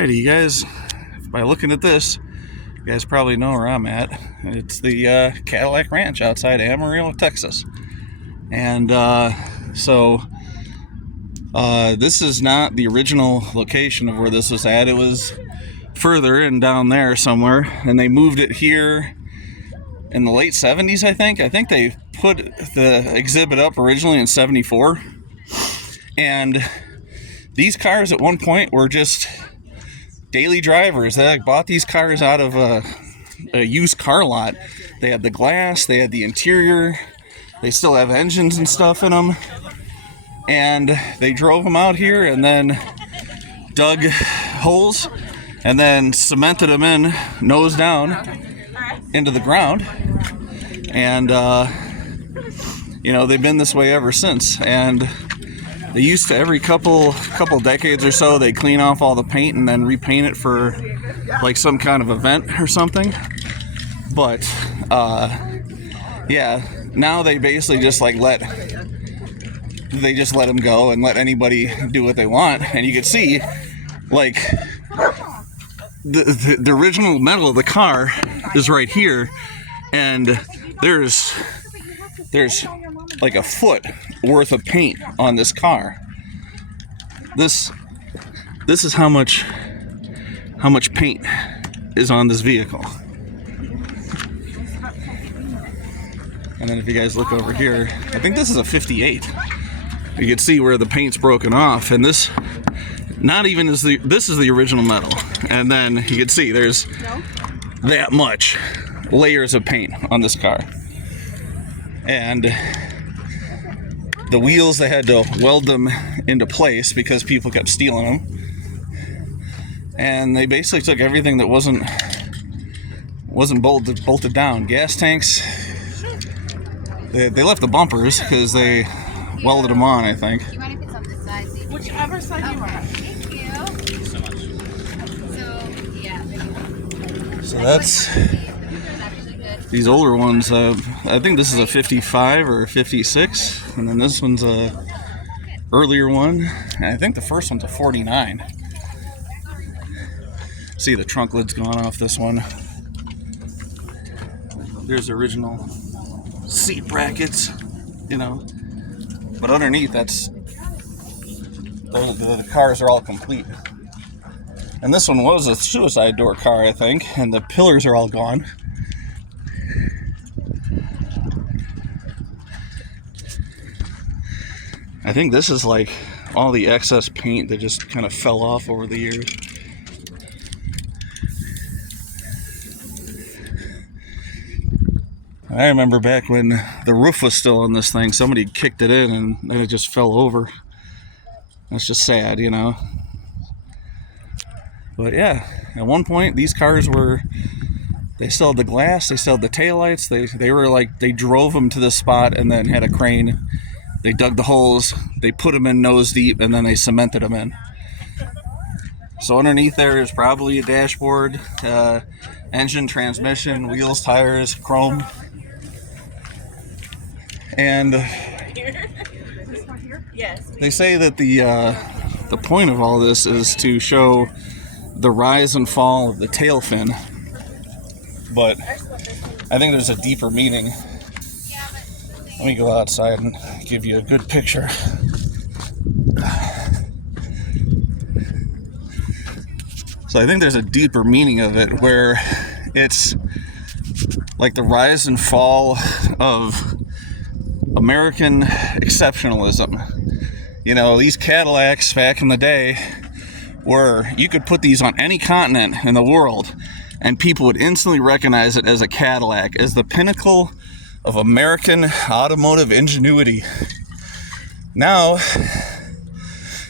Alrighty, you guys, by looking at this, you guys probably know where I'm at. It's the Cadillac Ranch outside Amarillo, Texas. And this is not the original location of where this was at. It was further and down there somewhere, and they moved it here in the late 70s, I think. I think they put the exhibit up originally in 74. And these cars at one point were just daily drivers. They bought these cars out of a used car lot. They had the glass, they had the interior, they still have engines and stuff in them. And they drove them out here and then dug holes and then cemented them in nose down into the ground. And, they've been this way ever since. And they used to, every couple decades or so, they clean off all the paint and then repaint it for like some kind of event or something. But now they basically just let them go and let anybody do what they want. And you can see like the original metal of the car is right here, and there's like a foot worth of paint on this car. This is how much paint is on this vehicle. And then if you guys look over here, I think this is a 58. You can see where the paint's broken off, and this is the original metal. And then you can see there's that much layers of paint on this car. And the wheels, they had to weld them into place because people kept stealing them. And they basically took everything that wasn't bolted down. Gas tanks, they left the bumpers because they welded them on, I think. You want to put some this side? Whichever side you want. Thank you. So much. So, yeah. So that's these older ones. I think this is a 55 or a 56, and then this one's a earlier one. And I think the first one's a 49. See, the trunk lid's gone off this one. There's the original seat brackets, but underneath the cars are all complete. And this one was a suicide door car, I think, and the pillars are all gone. I think this is like all the excess paint that just kind of fell off over the years. I remember back when the roof was still on this thing, somebody kicked it in and then it just fell over. That's just sad, But yeah, at one point these cars they still had the glass, they still had the taillights, they were like, they drove them to this spot and then had a crane. They dug the holes, they put them in nose deep, and then they cemented them in. So underneath there is probably a dashboard, engine, transmission, wheels, tires, chrome. And they say that the point of all this is to show the rise and fall of the tail fin. But I think there's a deeper meaning. Let me go outside and give you a good picture. So I think there's a deeper meaning of it where it's like the rise and fall of American exceptionalism. These Cadillacs back in the day were, you could put these on any continent in the world and people would instantly recognize it as a Cadillac, as the pinnacle of American automotive ingenuity. Now,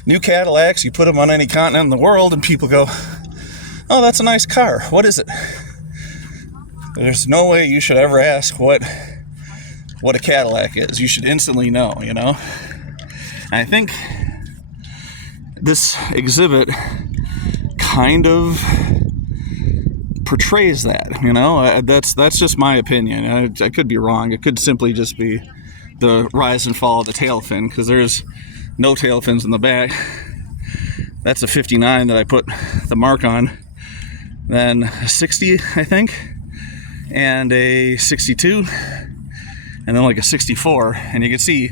new Cadillacs, you put them on any continent in the world and people go, oh, that's a nice car. What is it? There's no way you should ever ask what a Cadillac is. You should instantly know, And I think this exhibit kind of portrays that, that's just my opinion. I could be wrong. It could simply just be the rise and fall of the tail fin, because there's no tail fins in the back. That's a 59 that I put the mark on. Then a 60, I think, and a 62, and then like a 64. And you can see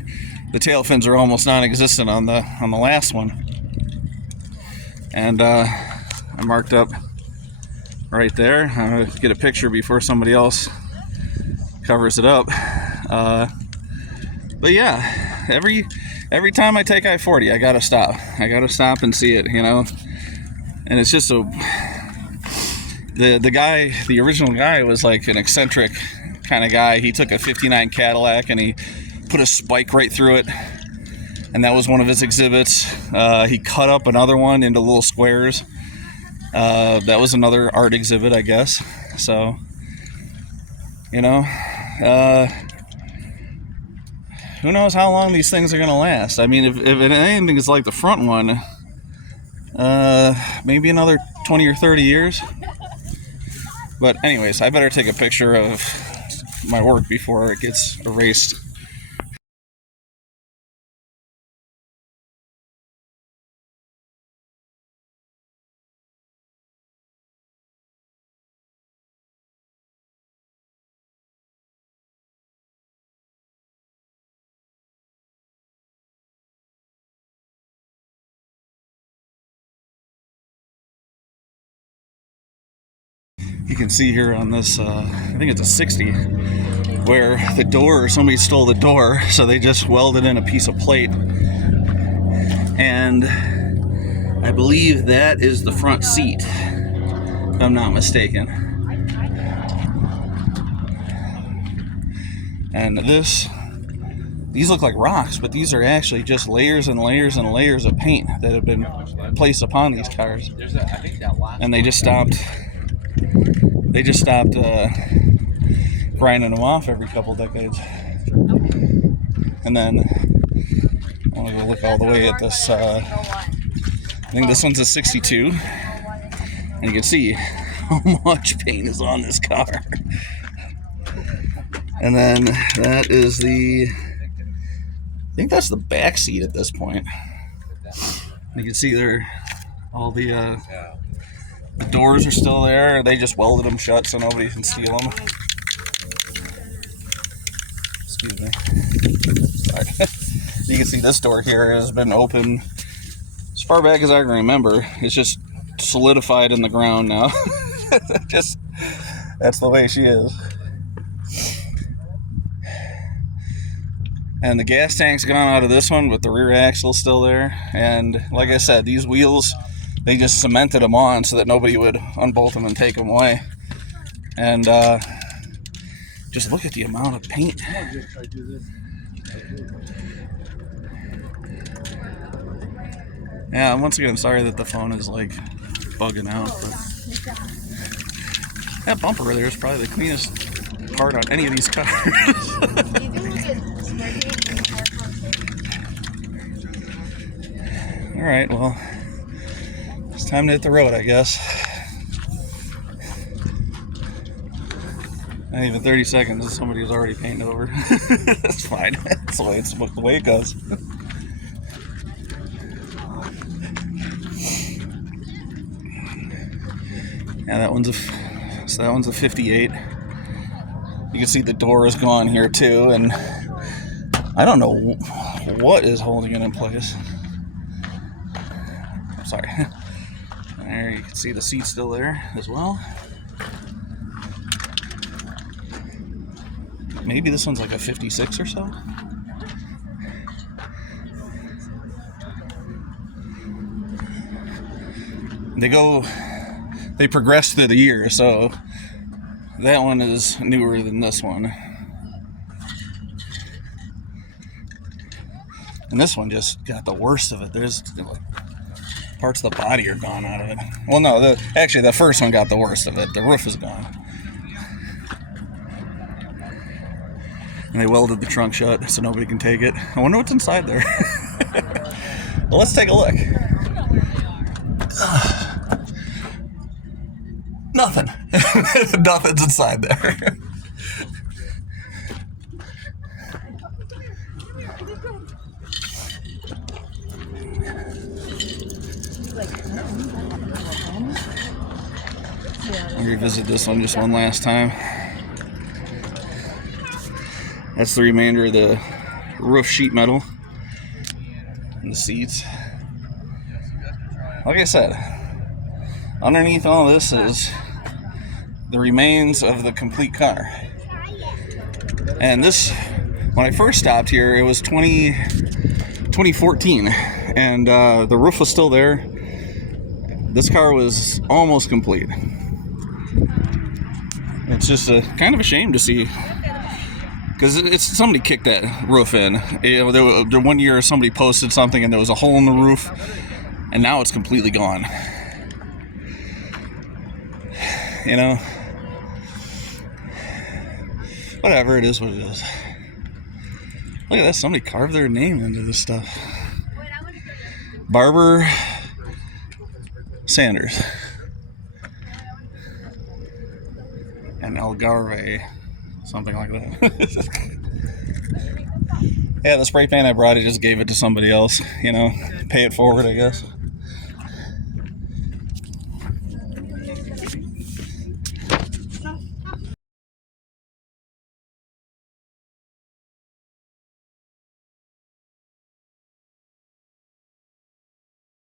the tail fins are almost non-existent on the last one. And I marked up right there. I'm gonna get a picture before somebody else covers it up. But yeah, every time I take I-40, I gotta stop. I gotta stop and see it, you know. And it's just the original guy was like an eccentric kind of guy. He took a 59 Cadillac and he put a spike right through it, and that was one of his exhibits. He cut up another one into little squares. That was another art exhibit, I guess. So, you know, who knows how long these things are going to last. I mean, if anything is like the front one, maybe another 20 or 30 years. But anyways, I better take a picture of my work before it gets erased. You can see here on this, I think it's a 60, where the door, somebody stole the door, so they just welded in a piece of plate. And I believe that is the front seat, if I'm not mistaken. And these look like rocks, but these are actually just layers and layers and layers of paint that have been placed upon these cars. And they just stopped grinding them off every couple decades. And then I want to go look all the way at this. I think this one's a 62, and you can see how much paint is on this car. And then that is I think that's the back seat at this point. You can see there, all the doors are still there. They just welded them shut so nobody can steal them. Excuse me. Sorry. You can see this door here has been open as far back as I can remember. It's just solidified in the ground now. That's the way she is. And the gas tank's gone out of this one, but the rear axle's still there. And like I said, these wheels, they just cemented them on so that nobody would unbolt them and take them away. And just look at the amount of paint. Yeah, once again, sorry that the phone is like bugging out. But that bumper there is probably the cleanest part on any of these cars. All right, well, it's time to hit the road, I guess. Not even 30 seconds, and somebody's already painted over. That's fine. That's the way it goes. Yeah, that one's a 58. You can see the door is gone here too, and I don't know what is holding it in place. I'm sorry. There, you can see the seat still there as well. Maybe this one's like a 56 or so. They progress through the year, so that one is newer than this one. And this one just got the worst of it. There's like, parts of the body are gone out of it. Well, no, actually the first one got the worst of it. The roof is gone. And they welded the trunk shut so nobody can take it. I wonder what's inside there. Well, let's take a look. Nothing. Nothing's inside there. I'll revisit this one just one last time. That's the remainder of the roof sheet metal and the seats. Like I said, underneath all this is the remains of the complete car. And this, when I first stopped here, it was 2014, and the roof was still there. This car was almost complete. It's just kind of a shame to see, because it's somebody kicked that roof in. You know, there one year somebody posted something and there was a hole in the roof, and now it's completely gone. You know, whatever, it is what it is. Look at that, somebody carved their name into this stuff. Barbara Sanders and Algarve, something like that. Yeah, the spray paint I brought, I just gave it to somebody else, you know, pay it forward, I guess.